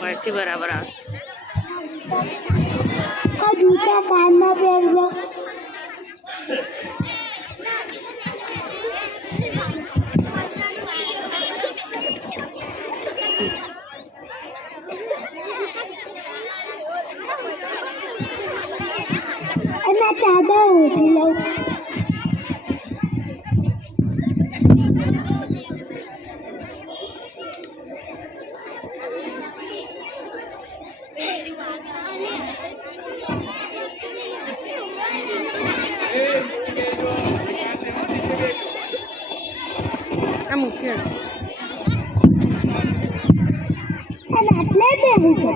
ફરીથી બરાબર આવશે. જૂતા કાનમાં પહેરજો. અને ચાદર ઉઠી લઉં. મુખ્ય અને આટલે બેહું છે.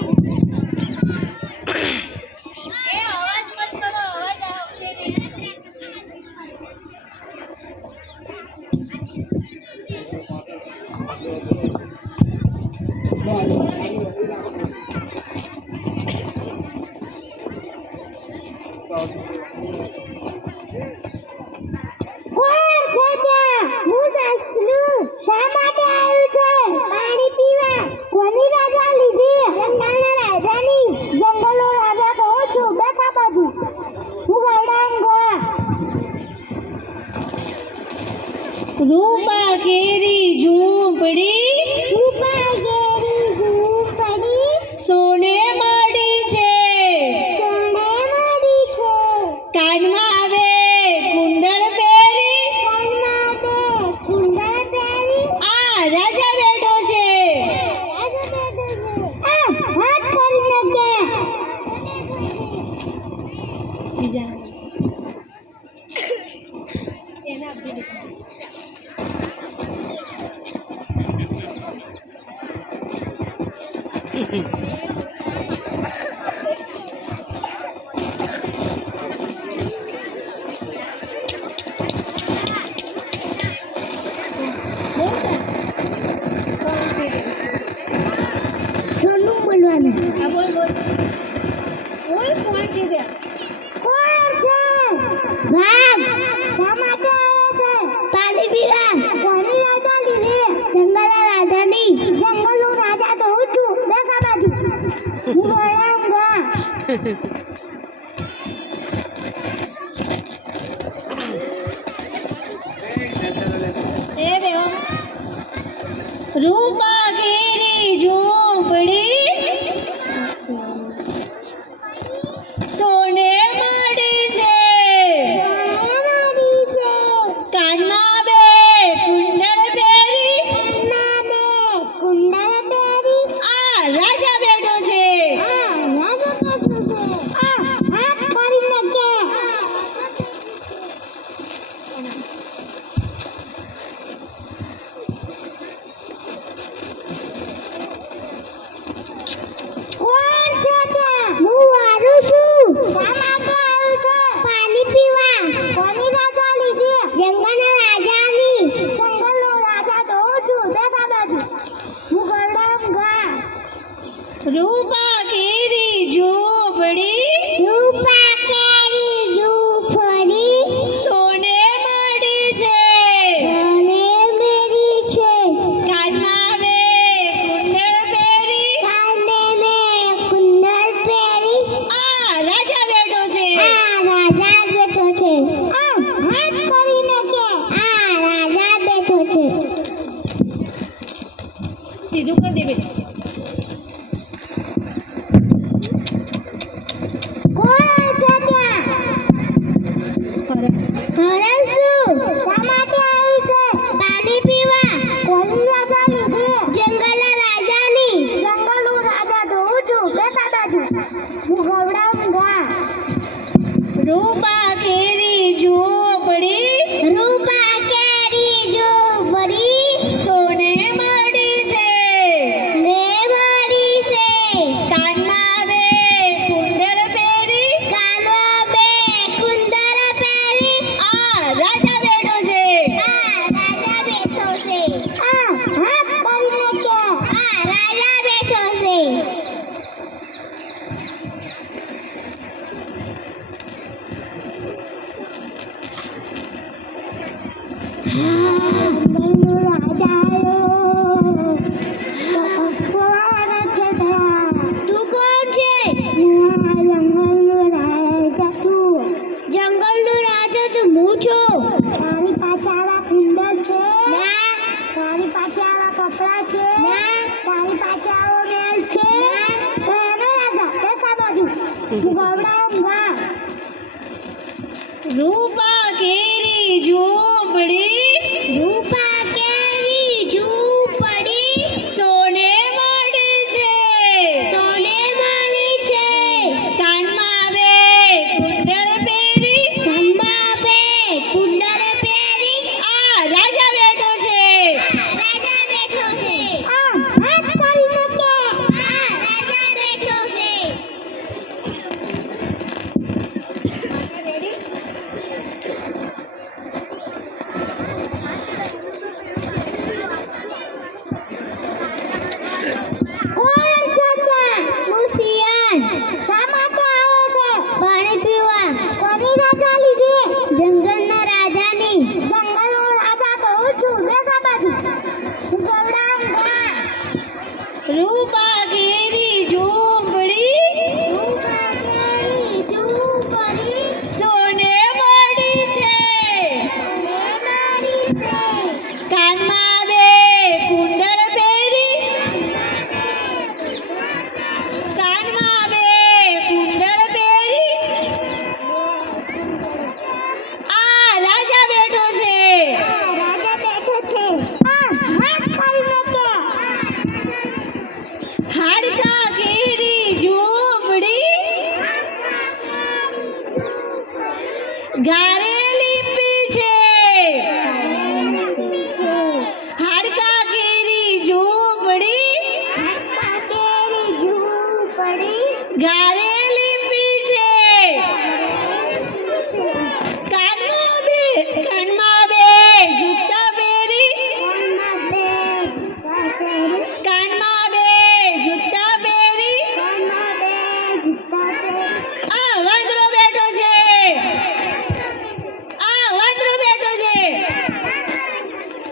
रूपा केरी झूंपड़ी सोने मड़ी छे कानमा आवे कुंडल पेरी आ राजा बैठो छे रूपा केरी झूंपड़ी सोने मड़ी छे कानमा बे कुंडल पेरी आ राजा बैठो छे रूपा केरी झूंपड़ी सोने मड़ी छे कानमा वे कुंडल पेरी आ राजा बैठो छे सीधू कर दे बेटा रूपा केरी झूंपड़ी सोने मड़ी छे જંગલનો રાજા આવ્યો. કોણ છે ત્યાં? તું કોણ છે? હું આ જંગલનો રાજા છું. જંગલનો રાજા તો હું છું. તારી પાસે આવા કુંડલ છે? ના. તારી પાસે આવા કપડા છે? ના. તારી પાસે આવો મેલ છે? ના. તો એનો રાજા એક આ બાજુ. તું ગવડાવ વા. રૂપા કેરી ઝૂંપડી, રૂપા કેરી ઝૂંપડી સોને મળી છે. સોને મળી છે. કાનમાં બે કુંડળ પહેરી, ધનમાં બે કુંડળ પહેરી આ રાજા બેઠો છે. રાજા બેઠો છે. આમ હાથ કરી મૂકો. આ રાજા બેઠો છે. કોણ છે ત્યાં? હું શિયાળ. શા માટે આવો છો? પાણી પીવા. કોની રજા લીધી? જંગલના રાજાની. જંગલનો રાજા તો હું છું. બેસા બાજુ. હું ગવડાવું વા. રૂપા કેરી ઝૂંપડી, રૂપા કેરી ઝૂંપડી સોને મળી છે. સોને મળી છે. કાનમાં બે કુંડળ પહેરી, કાનમાં બે કુંડળ પહેરી આ રાજા બેઠો છે. રાજા બેઠો છે. આમ હાથ કરી મૂકો. હાડકા કેરી ઝૂંપડી, ગારે લીપી છે. હાડકા કેરી ઝૂંપડી, હાથમાં કેરી ઝૂંપડી ગારે